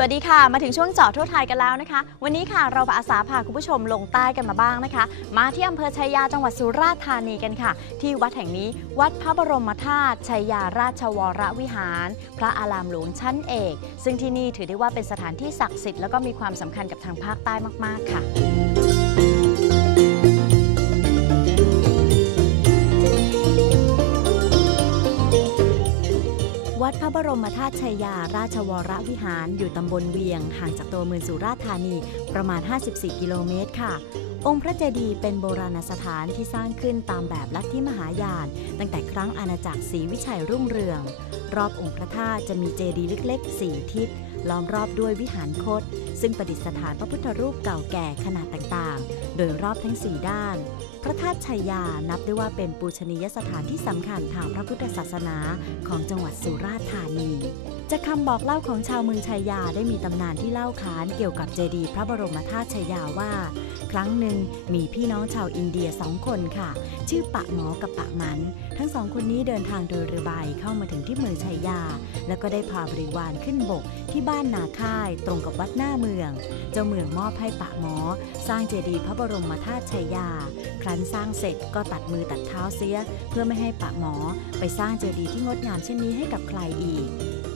วัสดีค่ะ มาถึงช่วงเจาะทั่วไทยกันแล้วนะคะ วันนี้ค่ะเราอาสาพาคุณผู้ชมลงใต้กันมาบ้างนะคะ มาที่อำเภอชัยยาจังหวัดสุราษฎร์ธานีกันค่ะ ที่วัดแห่งนี้วัดพระบรมธาตุชัยยาราชวรวิหาร พระอารามหลวงชั้นเอก ซึ่งที่นี่ถือได้ว่าเป็นสถานที่ศักดิ์สิทธิ์แล้วก็มีความสำคัญกับทางภาคใต้มาก ๆ ค่ะ ดพระบรมธาตุชัยยา ราชวรวิหาร อยู่ตำบลเวียง ห่างจากตัวเมืองสุราษฎร์ธานีประมาณ 54 กิโลเมตรค่ะ องค์พระเจดีย์เป็นโบราณสถานที่สร้างขึ้นตามแบบลัทธิมหายาน ตั้งแต่ครั้งอาณาจักรศรีวิชัยรุ่งเรือง รอบองค์พระธาตุจะมีเจดีย์เล็กๆ 4 ทิศ ล้อมรอบด้วยวิหารคดซึ่งประดิษฐานพระพุทธรูปเก่าแก่ขนาดต่างๆ โดยรอบทั้งสี่ด้าน พระธาตุชัยยานับได้ว่าเป็นปูชนียสถานที่สำคัญทางพระพุทธศาสนาของจังหวัดสุราษฎร์ธานี จากคำบอกเล่าของชาวเมืองชัยยาได้มีตำนานที่เล่าขานเกี่ยวกับเจดีย์พระบรมธาตุชัยยาว่า ครั้งหนึ่งมีพี่น้องชาวอินเดียสองคนค่ะ ชื่อปะหมอกับปะมัน ทั้งสองคนนี้เดินทางโดยเรือใบเข้ามาถึงที่เมืองชัยยา แล้วก็ได้พาบริวารขึ้นบกที่บ้านนาค่ายตรงกับวัดหน้าเมือง เจ้าเมืองมอบให้ปะหมอ สร้างเจดีย์พระบรมธาตุชัยยา ครั้นสร้างเสร็จก็ตัดมือตัดเท้าเสีย เพื่อไม่ให้ปะหมอไปสร้างเจดีย์ที่งดงามเช่นนี้ให้กับใครอีก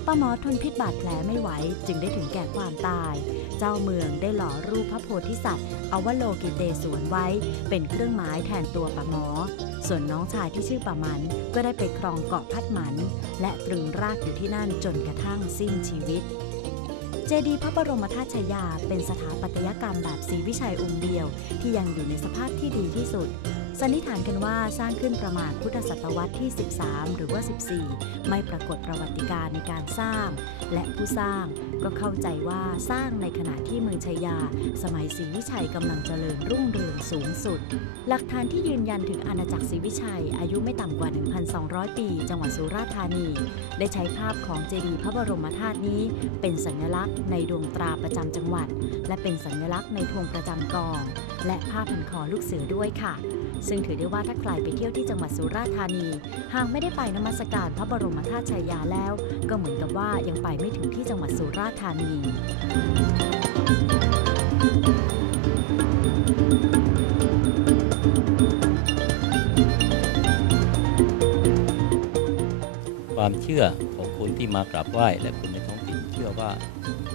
ป้าหมอทนพิษบาดแผลไม่ไหวจึงได้ถึงแก่ความตาย เจ้าเมืองได้หล่อรูปพระโพธิสัตว์อวโลกิเตศวนไว้ เป็นเครื่องหมายแทนตัวป้าหมอ ส่วนน้องชายที่ชื่อป้ามันก็ได้ไปครองเกาะพัดหมัน และตรึงรากอยู่ที่นั่นจนกระทั่งสิ้นชีวิต เจดีย์พระบรมธาตุชยา เป็นสถาปัตยกรรมแบบศรีวิชัยองค์เดียว ที่ยังอยู่ในสภาพที่ดีที่สุด สันนิษฐานกันว่าสร้างขึ้นประมาณพุทธศตวรรษที่ 13 หรือว่า 14 ไม่ปรากฏประวัติการในการสร้าง และผู้สร้างก็เข้าใจว่าสร้างในขณะที่เมืองชัยยา สมัยศรีวิชัยกำลังเจริญรุ่งเรืองสูงสุด หลักฐานที่ยืนยันถึงอาณาจักรศรีวิชัย อายุไม่ต่ำกว่า 1,200 ปี จังหวัดสุราษฎร์ธานี ได้ใช้ภาพของเจดีย์พระบรมธาตุนี้ เป็นสัญลักษณ์ในดวงตราประจำจังหวัด และเป็นสัญลักษณ์ในธงประจำกอง และผ้าพันคอลูกเสือด้วยค่ะ ซึ่งถือได้ว่าถ้าใครไปเที่ยวที่จังหวัดสุราษฎร์ธานี หากไม่ได้ไปนมัสการพระบรมธาตุชัยยาแล้ว ก็เหมือนกับว่ายังไปไม่ถึงที่จังหวัดสุราษฎร์ธานีความเชื่อของคนที่มากราบไหว้และคนในท้องถิ่นเชื่อว่า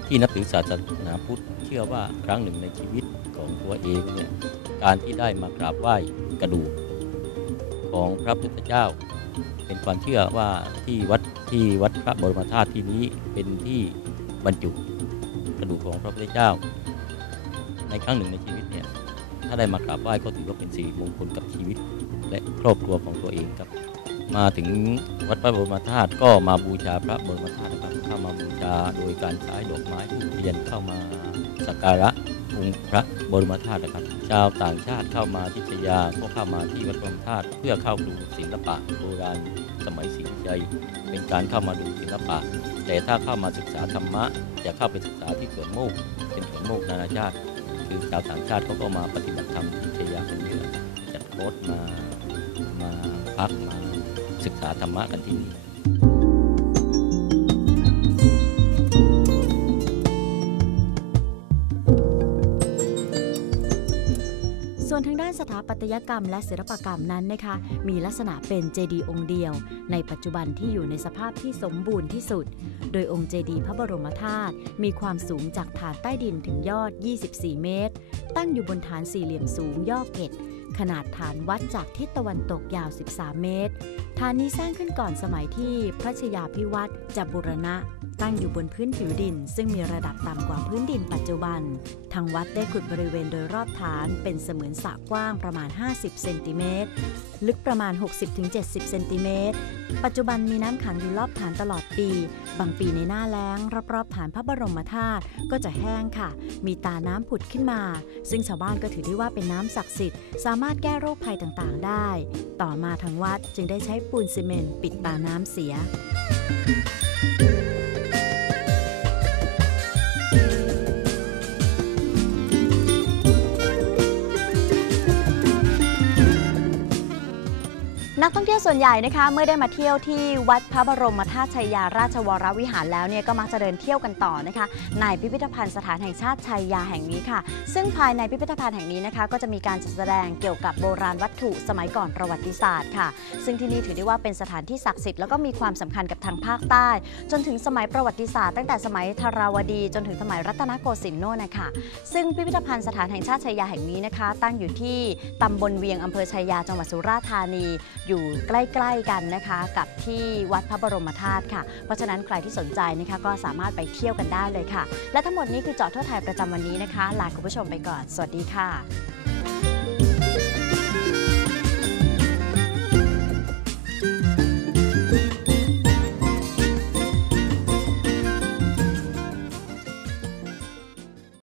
ที่นับถือศาสนาพุทธ เชื่อว่าครั้งหนึ่งในชีวิตของตัวเองเนี่ย การที่ได้มากราบไหว้กระดูกของพระพุทธเจ้า เป็นความเชื่อว่าที่วัดที่วัดพระบรมธาตุที่นี้เป็นที่บรรจุกระดูกของพระพุทธเจ้า ในครั้งหนึ่งในชีวิตเนี่ยถ้าได้มากราบไหว้ก็ถือว่าเป็นสิริมงคลกับชีวิต และครอบครัวของตัวเองครับ มาถึงวัดพระบรมธาตุก็มาบูชาพระบรมธาตุนะครับเข้ามาบูชาโดยการใช้ดอกไม้ทูบเทียนเข้ามาสักการะ องค์พระบรมธาตุนะครับ ชาวต่างชาติเข้ามาที่ชยาก็เข้ามาที่วัดบรมธาตุเพื่อเข้าดูศิลปะโบราณสมัยศรีวิชัยเป็นการเข้ามาดูศิลปะ แต่ถ้าเข้ามาศึกษาธรรมะจะเข้าไปศึกษาที่สวนโมกเป็นสวนโมกนานาชาติ คือชาวต่างชาติเขาก็มาปฏิบัติธรรมที่ชยากันเยอะจัดโพสต์มามาพักมาศึกษาธรรมะกันที่นี่ สถาปัตยกรรมและศิลปกรรมนั้นนะคะมีลักษณะเป็นเจดีย์องค์เดียว ในปัจจุบันที่อยู่ในสภาพที่สมบูรณ์ที่สุด โดยองค์เจดีย์พระบรมธาตุมีความสูงจากฐานใต้ดินถึงยอด 24 เมตร ตั้งอยู่บนฐานสี่เหลี่ยมสูงย่อเกตขนาดฐานวัดจากทิศตะวันตกยาว 13 เมตร ฐานนี้สร้างขึ้นก่อนสมัยที่พระชยาพิวัตรจะบุรณะ ตั้งอยู่บนพื้นผิวดิน ซึ่งมีระดับต่ำกว่าพื้นดินปัจจุบัน ทางวัดได้ขุดบริเวณโดยรอบฐานเป็นเสมือนสระกว้างประมาณ 50 เซนติเมตร ลึกประมาณ 60-70 เซนติเมตร ปัจจุบันมีน้ำขังอยู่รอบฐานตลอดปี บางปีในหน้าแล้งรอบๆฐานพระบรมธาตุก็จะแห้งค่ะ มีตาน้ำผุดขึ้นมา ซึ่งชาวบ้านก็ถือได้ว่าเป็นน้ำศักดิ์สิทธิ์ สามารถแก้โรคภัยต่างๆ ได้ ต่อมาทางวัดจึงได้ใช้ปูนซีเมนต์ปิดตาน้ำเสีย นักท่องเที่ยวส่วนใหญ่นะคะเมื่อได้มาเที่ยวที่วัดพระบรมธาตุชัยยาราชวรวิหารแล้วเนี่ยก็มักจะเดินเที่ยวกันต่อนะคะในพิพิธภัณฑ์สถานแห่งชาติชัยยาแห่งนี้ค่ะ ซึ่งภายในพิพิธภัณฑ์แห่งนี้นะคะ ก็จะมีการจัดแสดงเกี่ยวกับโบราณวัตถุสมัยก่อนประวัติศาสตร์ค่ะ ซึ่งที่นี่ถือได้ว่าเป็นสถานที่ศักดิ์สิทธิ์แล้วก็มีความสำคัญกับทางภาคใต้ จนถึงสมัยประวัติศาสตร์ตั้งแต่สมัยธาราวดี จนถึงสมัยรัตนโกสินทร์โน่นนะคะซึ่งพิพิธภัณฑ์สถานแห่งชาติชัยยาแห่งนี้นะคะ ตั้งอยู่ที่ตำบลเวียงอำเภอชัยยาจังหวัดสุราษฎร์ธานีอยู่ใกล้ๆกันนะคะ กับที่วัดพระบรมธาตุค่ะ เพราะฉะนั้นใครที่สนใจนะคะก็สามารถไปเที่ยวกันได้เลยค่ะ และทั้งหมดนี้คือเจาะทั่วไทยประจำวันนี้นะคะ ลาคุณผู้ชมไปก่อน สวัสดีค่ะ